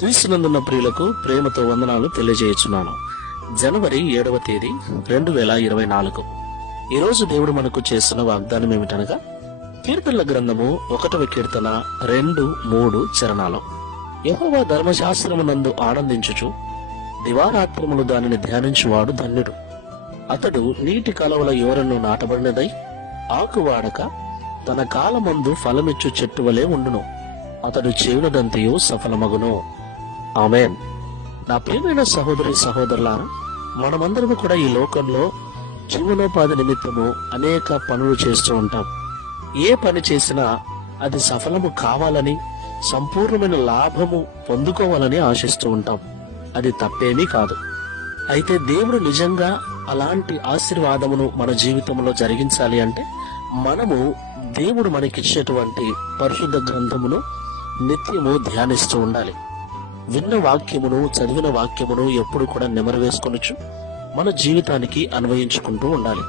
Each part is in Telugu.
క్రీస్తునందున్న ప్రియులకు ప్రేమతో వందనాలు తెలియజేయుచున్నాను. జనవరి 7వ తేదీ 2024. ఈరోజు దేవుడు మనకు చేస్తున్న వాగ్దానం ఏమిటనగా, కీర్తనల గ్రంథము 1వ కీర్తన 2-3 చరణాలు. యెహోవా ధర్మశాస్త్రమునందు ఆనందించుచు దివారాత్రములు దానిని ధ్యానించువాడు ధన్యుడు. అతడు నీటి కాలువల యోరను నాటబడినదై ఆకువాడక తన కాలమందు ఫలమిచ్చు చెట్టు వలె ఉండును. అతడు చేయునదంతయు సఫలమగును. ఆమేన్. నా ప్రియమైన సహోదరి సహోదరులారా, మనమందరము కూడా ఈ లోకంలో జీవనోపాధి నిమిత్తము అనేక పనులు చేస్తూ ఉంటాం. ఏ పని చేసినా అది సఫలము కావాలని, సంపూర్ణమైన లాభము పొందుకోవాలని ఆశిస్తూ ఉంటాం. అది తప్పేమీ కాదు. అయితే దేవుడు నిజంగా అలాంటి ఆశీర్వాదమును మన జీవితంలో జరిగించాలి అంటే మనము దేవుడు మనకిచ్చేటువంటి పరిశుద్ధ గ్రంథమును నిత్యము ధ్యానిస్తూ ఉండాలి. విన్న వాక్యమును, చదివిన వాక్యమును ఎప్పుడు కూడా నెమరవేసుకొనొచ్చు మన జీవితానికి అన్వయించుకుంటూ ఉండాలి.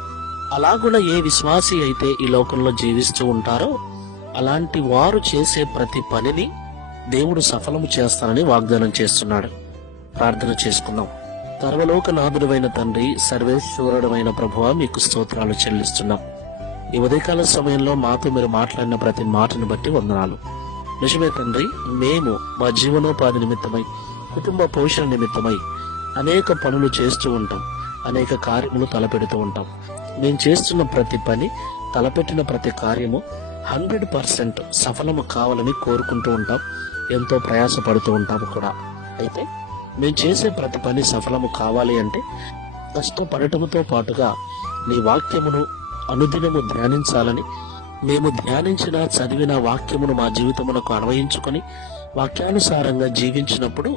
అలాగున ఏ విశ్వాసి అయితే ఈ లోకంలో జీవిస్తూ ఉంటారో అలాంటి వారు చేసే ప్రతి పనిని దేవుడు సఫలము చేస్తానని వాగ్దానం చేస్తున్నాడు. ప్రార్థన చేసుకుందాం. సర్వలోకనాథుడైన తండ్రి, సర్వేశ్వరుడమైన ప్రభువా, మీకు స్తోత్రాలు చెల్లిస్తున్నాం. ఈ ఉదయకాల సమయంలో మాతో మీరు మాట్లాడిన ప్రతి మాటను బట్టి వందనాలు. నిజమే తండ్రి, మేము మా జీవనోపాధి నిమిత్తమై, కుటుంబ పోషణ నిమిత్తమై అనేక పనులు చేస్తూ ఉంటాం, అనేక కార్యములు తలపెడుతూ ఉంటాం. మేము చేస్తున్న ప్రతి పని, తలపెట్టిన ప్రతి కార్యము 100% సఫలము కావాలని కోరుకుంటూ ఉంటాం, ఎంతో ప్రయాసపడుతూ ఉంటాము కూడా. అయితే మేము చేసే ప్రతి పని సఫలము కావాలి అంటే కష్టపడటముతో పాటుగా నీ వాక్యమును అనుదినము ధ్యానించాలని, మేము ధ్యానించిన చదివిన వాక్యమును మా జీవితమునకు అన్వయించుకొని వాక్యానుసారంగా జీవించినప్పుడు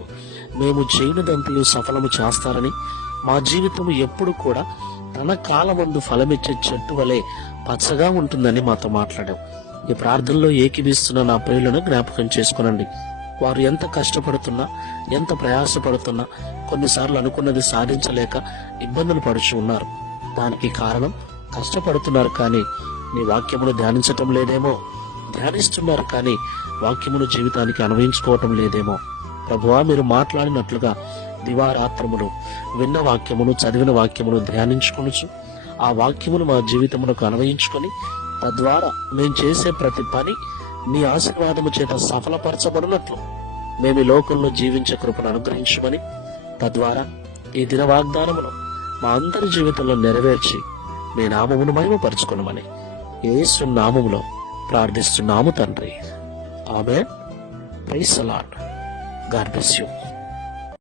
మేము చేయనిదంతయు సఫలము చేస్తారని, మా జీవితము ఎప్పుడు కూడా తన కాలమందు ఫలమిచ్చే చెట్టు వలె పచ్చగా ఉంటుందని మాతో మాట్లాడాం. ఈ ప్రార్థనలో ఏకీభిస్తున్న నా ప్రియులను జ్ఞాపకం చేసుకునండి. వారు ఎంత కష్టపడుతున్నా, ఎంత ప్రయాసపడుతున్నా, కొన్నిసార్లు అనుకున్నది సాధించలేక ఇబ్బందులు పడుచు ఉన్నారు. దానికి కారణం కష్టపడుతున్నారు కానీ నీ వాక్యమును ధ్యానించటం లేదేమో, ధ్యానిస్తున్నారు కానీ వాక్యమును జీవితానికి అన్వయించుకోవటం లేదేమో. ప్రభువా, మీరు మాట్లాడినట్లుగా దివారాత్రములు విన్న వాక్యమును, చదివిన వాక్యమును ధ్యానించుకొనుచు ఆ వాక్యమును మా జీవితమునకు అన్వయించుకొని తద్వారా మేము చేసే ప్రతి పని నీ ఆశీర్వాదము చేత సఫలపరచబడినట్లు మేము ఈ లోకంలో జీవించే కృపను అనుగ్రహించమని, తద్వారా ఈ దిన వాగ్దానమును మా అందరి జీవితంలో నెరవేర్చి మీ నామమును మహిమపరచుకొనమని యేసు నామములో ప్రార్థిస్తున్నాము తండ్రి. Amen. Praise the Lord. God bless you.